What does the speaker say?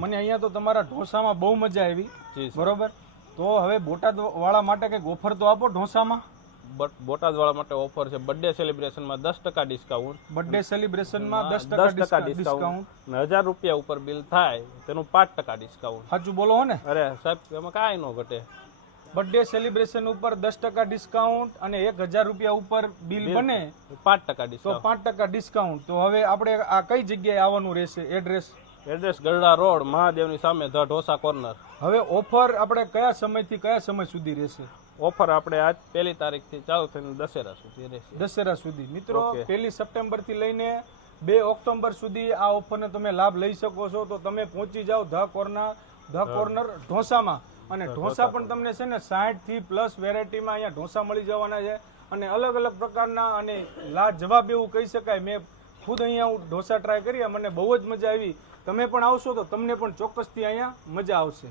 મને અહીંયા તો તમારા ઢોસામાં બહુ મજા આવી, બરોબર. તો હવે બોટાદ વાળા માટે કઈક ઓફર તો આપો ઢોસામાં. બોટાદ વાળા માટે ઓફર છે બર્થડે સેલિબ્રેશનમાં 10% ડિસ્કાઉન્ટ. બર્થડે સેલિબ્રેશનમાં 10% ડિસ્કાઉન્ટ. 1000 રૂપિયા ઉપર બિલ થાય તેનું 5% ડિસ્કાઉન્ટ. સાચું બોલો હો ને? અરે સાહેબ એમાં કાંઈ ન ઘટે. બર્થડે સેલિબ્રેશન ઉપર 10% ડિસ્કાઉન્ટ અને 1000 રૂપિયા ઉપર બિલ બને 5% ડિસ્કાઉન્ટ. તો 5% ડિસ્કાઉન્ટ. તો હવે આપણે આ કઈ જગ્યાએ આવવાનું રહેશે? એડ્રેસ ગરડા રોડ, મહાદેવની સામે ધ ઢોસા કોર્નર. હવે ઓફર આપણે કયા સમયથી કયા સમય સુધી રહેશે? ઓફર આપણે આજ 1 તારીખથી ચાલુ થઈને દશેરા સુધી રહેશે. દશેરા સુધી. મિત્રો 1 સપ્ટેમ્બરથી લઈને 2 ઓક્ટોબર સુધી આ ઓફરનો તમે લાભ લઈ શકો છો. તો તમે પહોંચી જાઓ ધ કોર્નર ઢોસામાં. અને ઢોસા પણ તમને છે ને 60 થી પ્લસ વેરાયટીમાં અહીંયા ઢોસા મળી જવાના છે. અને અલગ અલગ પ્રકારના અને લાજવાબ એવું કહી શકાય. મેં ખુદ અહીંયા હું ઢોસા ટ્રાય કર્યા, મને બહુ જ મજા આવી. તમે પણ આવશો તો તમને પણ ચોક્કસથી અહીંયા મજા આવશે.